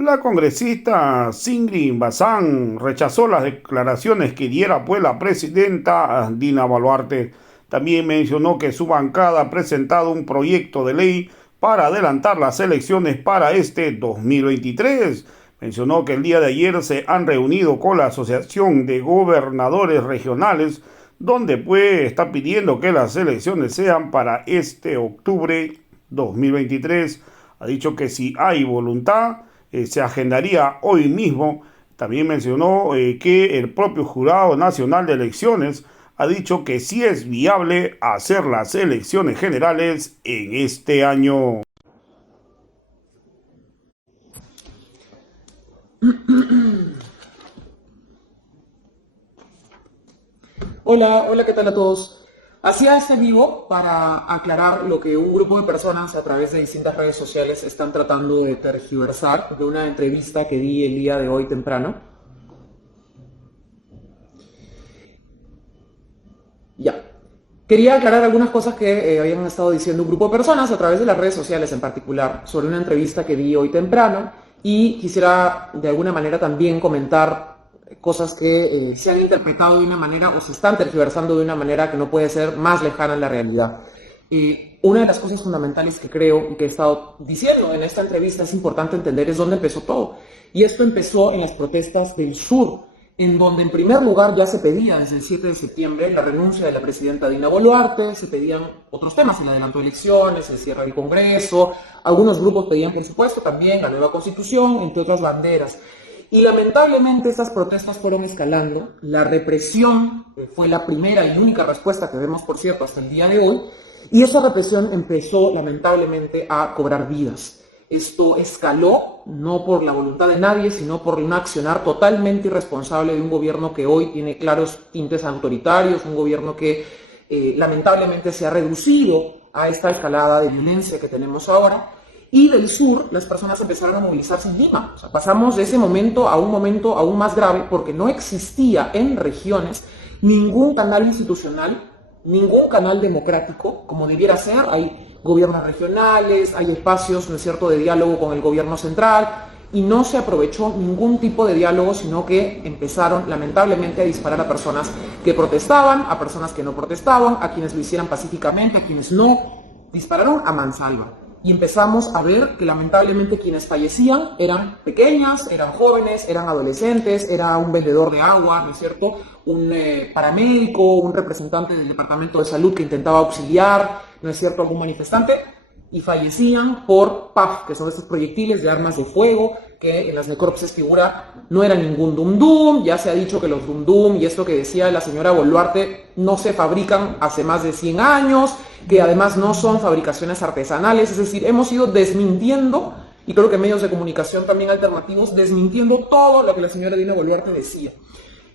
La congresista Ingrid Bazán rechazó las declaraciones que diera pues la presidenta Dina Boluarte. También mencionó que su bancada ha presentado un proyecto de ley para adelantar las elecciones para este 2023. Mencionó que el día de ayer se han reunido con la Asociación de Gobernadores Regionales, donde pues está pidiendo que las elecciones sean para este octubre 2023. Ha dicho que si hay voluntad, se agendaría hoy mismo. También mencionó que el propio Jurado Nacional de Elecciones ha dicho que sí es viable hacer las elecciones generales en este año. Hola, hola, ¿qué tal a todos? Hacía este vivo para aclarar lo que un grupo de personas a través de distintas redes sociales están tratando de tergiversar de una entrevista que di el día de hoy temprano. Ya. Quería aclarar algunas cosas que habían estado diciendo un grupo de personas a través de las redes sociales en particular sobre una entrevista que di hoy temprano y quisiera de alguna manera también comentar cosas que se han interpretado de una manera o se están tergiversando de una manera que no puede ser más lejana a la realidad. Una de las cosas fundamentales que creo y que he estado diciendo en esta entrevista es importante entender es dónde empezó todo. Y esto empezó en las protestas del sur, en donde en primer lugar ya se pedía desde el 7 de septiembre la renuncia de la presidenta Dina Boluarte, se pedían otros temas, el adelanto de elecciones, el cierre del Congreso, algunos grupos pedían por supuesto también la nueva constitución, entre otras banderas. Y lamentablemente estas protestas fueron escalando, la represión fue la primera y única respuesta que vemos por cierto hasta el día de hoy, y esa represión empezó lamentablemente a cobrar vidas. Esto escaló no por la voluntad de nadie, sino por un accionar totalmente irresponsable de un gobierno que hoy tiene claros tintes autoritarios, un gobierno que lamentablemente se ha reducido a esta escalada de violencia que tenemos ahora. Y del sur, las personas empezaron a movilizarse en Lima. O sea, pasamos de ese momento a un momento aún más grave porque no existía en regiones ningún canal institucional, ningún canal democrático como debiera ser. Hay gobiernos regionales, hay espacios, ¿no es cierto?, de diálogo con el gobierno central, y no se aprovechó ningún tipo de diálogo, sino que empezaron lamentablemente a disparar a personas que protestaban, a personas que no protestaban, a quienes lo hicieran pacíficamente, a quienes no. Dispararon a mansalva. Y empezamos a ver que lamentablemente quienes fallecían eran pequeñas, eran jóvenes, eran adolescentes, era un vendedor de agua, ¿no es cierto?, un paramédico, un representante del Departamento de Salud que intentaba auxiliar, ¿no es cierto?, algún manifestante, y fallecían por PAF, que son estos proyectiles de armas de fuego, que en las necropsias figura no era ningún dum-dum. Ya se ha dicho que los dum-dum y esto que decía la señora Boluarte no se fabrican hace más de 100 años, que además no son fabricaciones artesanales, es decir, hemos ido desmintiendo, y creo que medios de comunicación también alternativos, desmintiendo todo lo que la señora Dina Boluarte decía.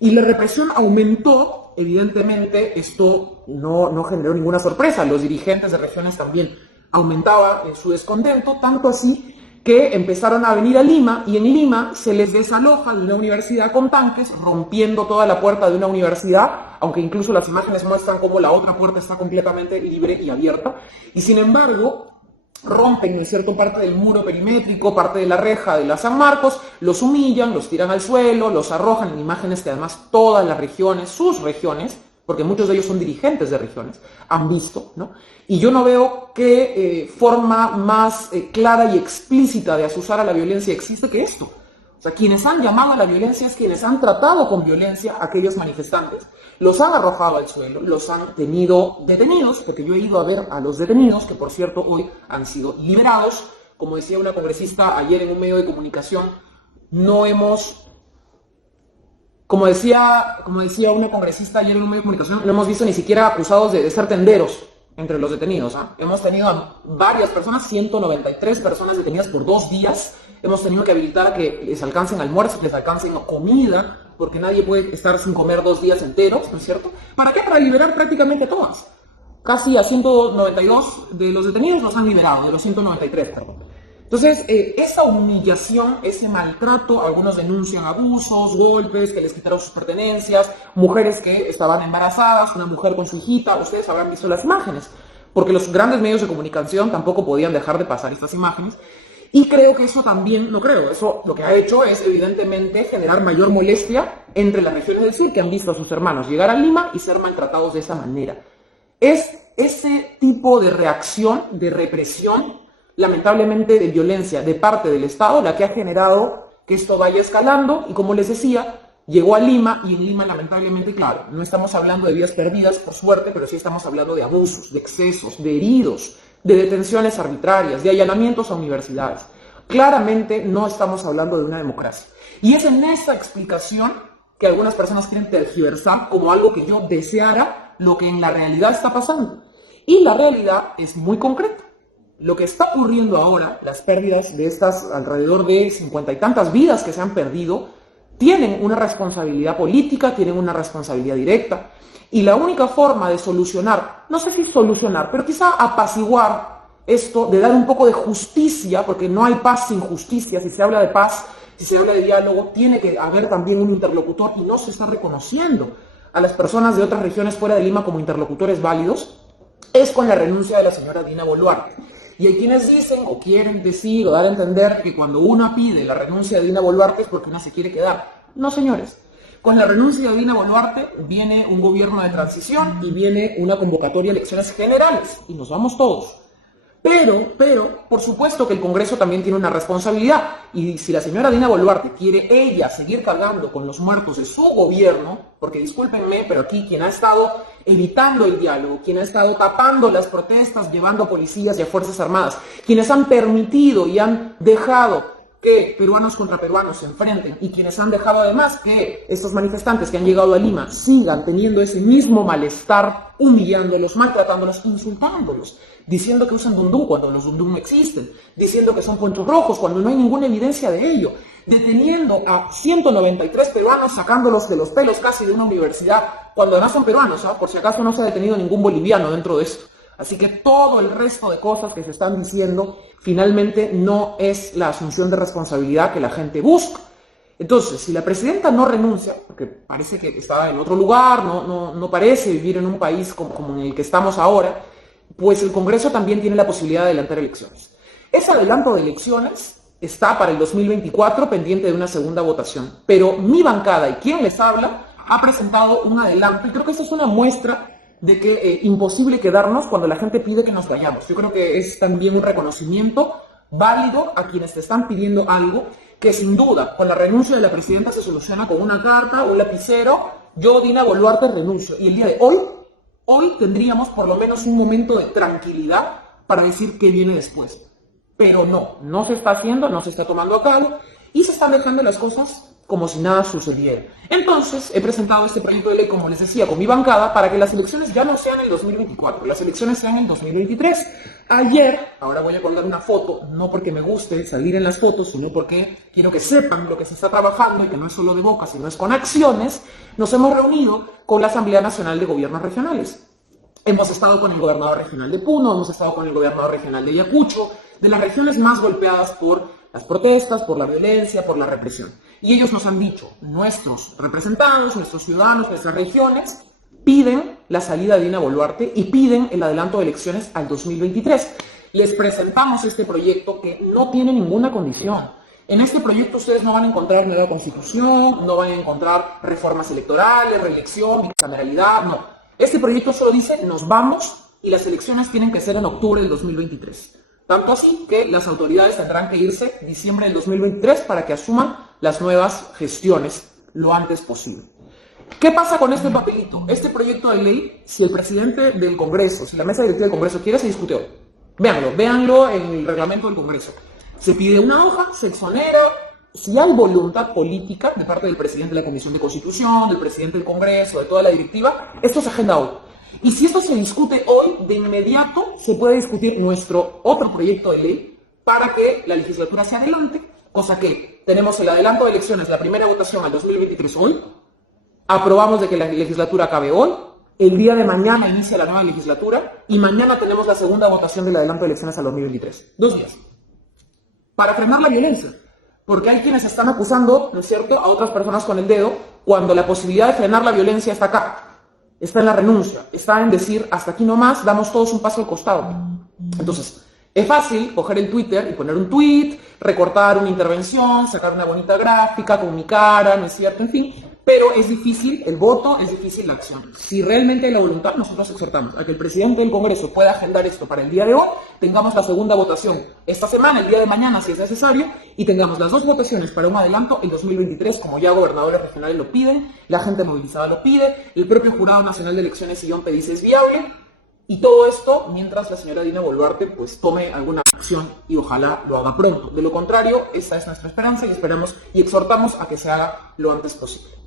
Y la represión aumentó, evidentemente, esto no generó ninguna sorpresa, los dirigentes de regiones también aumentaba su descontento, tanto así que empezaron a venir a Lima, y en Lima se les desaloja de una universidad con tanques, rompiendo toda la puerta de una universidad, aunque incluso las imágenes muestran cómo la otra puerta está completamente libre y abierta, y sin embargo rompen, ¿no es cierto?, parte del muro perimétrico, parte de la reja de la San Marcos, los humillan, los tiran al suelo, los arrojan en imágenes que además todas las regiones, sus regiones, porque muchos de ellos son dirigentes de regiones, han visto, ¿no? Y yo no veo qué forma más clara y explícita de azuzar a la violencia existe que esto. O sea, quienes han llamado a la violencia es quienes han tratado con violencia a aquellos manifestantes, los han arrojado al suelo, los han tenido detenidos, porque yo he ido a ver a los detenidos, que por cierto hoy han sido liberados. Como decía una congresista ayer en un medio de comunicación, no hemos... Como decía una congresista ayer en un medio de comunicación, no hemos visto ni siquiera acusados de ser tenderos entre los detenidos. Hemos tenido a varias personas, 193 personas detenidas por 2 días. Hemos tenido que habilitar a que les alcancen almuerzos, les alcancen comida, porque nadie puede estar sin comer 2 días enteros, ¿no es cierto? ¿Para qué? Para liberar prácticamente todas. Casi a 192 de los detenidos los han liberado, de los 193, perdón. Entonces, esa humillación, ese maltrato, algunos denuncian abusos, golpes, que les quitaron sus pertenencias, mujeres que estaban embarazadas, una mujer con su hijita, ustedes habrán visto las imágenes, porque los grandes medios de comunicación tampoco podían dejar de pasar estas imágenes. Y creo que eso también, no creo, eso lo que ha hecho es evidentemente generar mayor molestia entre las regiones del sur que han visto a sus hermanos llegar a Lima y ser maltratados de esa manera. Es ese tipo de reacción, de represión, lamentablemente de violencia de parte del Estado, la que ha generado que esto vaya escalando y, como les decía, llegó a Lima y en Lima lamentablemente, claro, no estamos hablando de vidas perdidas, por suerte, pero sí estamos hablando de abusos, de excesos, de heridos, de detenciones arbitrarias, de allanamientos a universidades. Claramente no estamos hablando de una democracia. Y es en esa explicación que algunas personas quieren tergiversar como algo que yo deseara lo que en la realidad está pasando. Y la realidad es muy concreta. Lo que está ocurriendo ahora, las pérdidas de estas alrededor de 50 y tantas vidas que se han perdido, tienen una responsabilidad política, tienen una responsabilidad directa. Y la única forma de solucionar, no sé si solucionar, pero quizá apaciguar esto, de dar un poco de justicia, porque no hay paz sin justicia. Si se habla de paz, si se habla de diálogo, tiene que haber también un interlocutor y no se está reconociendo a las personas de otras regiones fuera de Lima como interlocutores válidos, es con la renuncia de la señora Dina Boluarte. Y hay quienes dicen o quieren decir o dar a entender que cuando una pide la renuncia de Dina Boluarte es porque una se quiere quedar. No, señores. Con la renuncia de Dina Boluarte viene un gobierno de transición y viene una convocatoria a elecciones generales y nos vamos todos. Pero, por supuesto que el Congreso también tiene una responsabilidad y si la señora Dina Boluarte quiere ella seguir cargando con los muertos de su gobierno, porque discúlpenme, pero aquí quien ha estado evitando el diálogo, quien ha estado tapando las protestas, llevando a policías y a fuerzas armadas, quienes han permitido y han dejado que peruanos contra peruanos se enfrenten y quienes han dejado además que estos manifestantes que han llegado a Lima sigan teniendo ese mismo malestar, humillándolos, maltratándolos, insultándolos, diciendo que usan dundún cuando los dundún no existen, diciendo que son ponchos rojos cuando no hay ninguna evidencia de ello, deteniendo a 193 peruanos, sacándolos de los pelos casi de una universidad, cuando además son peruanos, por si acaso no se ha detenido ningún boliviano dentro de esto. Así que todo el resto de cosas que se están diciendo finalmente no es la asunción de responsabilidad que la gente busca. Entonces, si la presidenta no renuncia, porque parece que está en otro lugar, no parece vivir en un país como en el que estamos ahora, pues el Congreso también tiene la posibilidad de adelantar elecciones. Ese adelanto de elecciones está para el 2024 pendiente de una segunda votación, pero mi bancada y quien les habla ha presentado un adelanto y creo que eso es una muestra de que imposible quedarnos cuando la gente pide que nos vayamos. Yo creo que es también un reconocimiento válido a quienes te están pidiendo algo que sin duda con la renuncia de la presidenta se soluciona con una carta, un lapicero, yo Dina Boluarte renuncio. Y el día de hoy tendríamos por lo menos un momento de tranquilidad para decir qué viene después. Pero no se está haciendo, no se está tomando a cabo y se están dejando las cosas como si nada sucediera. Entonces, he presentado este proyecto de ley, como les decía, con mi bancada, para que las elecciones ya no sean en el 2024, las elecciones sean en el 2023. Ayer, ahora voy a colgar una foto, no porque me guste salir en las fotos, sino porque quiero que sepan lo que se está trabajando y que no es solo de boca, sino es con acciones. Nos hemos reunido con la Asamblea Nacional de Gobiernos Regionales. Hemos estado con el gobernador regional de Puno, hemos estado con el gobernador regional de Ayacucho, de las regiones más golpeadas por las protestas, por la violencia, por la represión. Y ellos nos han dicho, nuestros representados, nuestros ciudadanos, nuestras regiones, piden la salida de Dina Boluarte y piden el adelanto de elecciones al 2023. Les presentamos este proyecto que no tiene ninguna condición. En este proyecto ustedes no van a encontrar nueva constitución, no van a encontrar reformas electorales, reelección, bicameralidad, no. Este proyecto solo dice, nos vamos y las elecciones tienen que ser en octubre del 2023. Tanto así que las autoridades tendrán que irse en diciembre del 2023 para que asuman las nuevas gestiones lo antes posible. ¿Qué pasa con este papelito? Este proyecto de ley, si el presidente del Congreso, si la mesa directiva del Congreso quiere, se discute hoy. Véanlo en el reglamento del Congreso. Se pide una hoja, se exonera. Si hay voluntad política de parte del presidente de la Comisión de Constitución, del presidente del Congreso, de toda la directiva, esto se agenda hoy. Y si esto se discute hoy, de inmediato se puede discutir nuestro otro proyecto de ley para que la legislatura se adelante, cosa que tenemos el adelanto de elecciones, la primera votación al 2023 hoy, aprobamos de que la legislatura acabe hoy, el día de mañana inicia la nueva legislatura y mañana tenemos la segunda votación del adelanto de elecciones al 2023. 2 días. Para frenar la violencia. Porque hay quienes están acusando, ¿no es cierto?, a otras personas con el dedo, cuando la posibilidad de frenar la violencia está acá. Está en la renuncia, está en decir, hasta aquí nomás, damos todos un paso al costado. Entonces, Es fácil coger el Twitter y poner un tweet, recortar una intervención, sacar una bonita gráfica con mi cara, ¿no es cierto? En fin, pero es difícil el voto, es difícil la acción. Si realmente hay la voluntad, nosotros exhortamos a que el presidente del Congreso pueda agendar esto para el día de hoy, tengamos la segunda votación esta semana, el día de mañana si es necesario, y tengamos las dos votaciones para un adelanto el 2023, como ya gobernadores regionales lo piden, la gente movilizada lo pide, el propio Jurado Nacional de Elecciones y OMPE dice es viable. Y todo esto mientras la señora Dina Boluarte pues tome alguna acción y ojalá lo haga pronto. De lo contrario, esta es nuestra esperanza y esperamos y exhortamos a que se haga lo antes posible.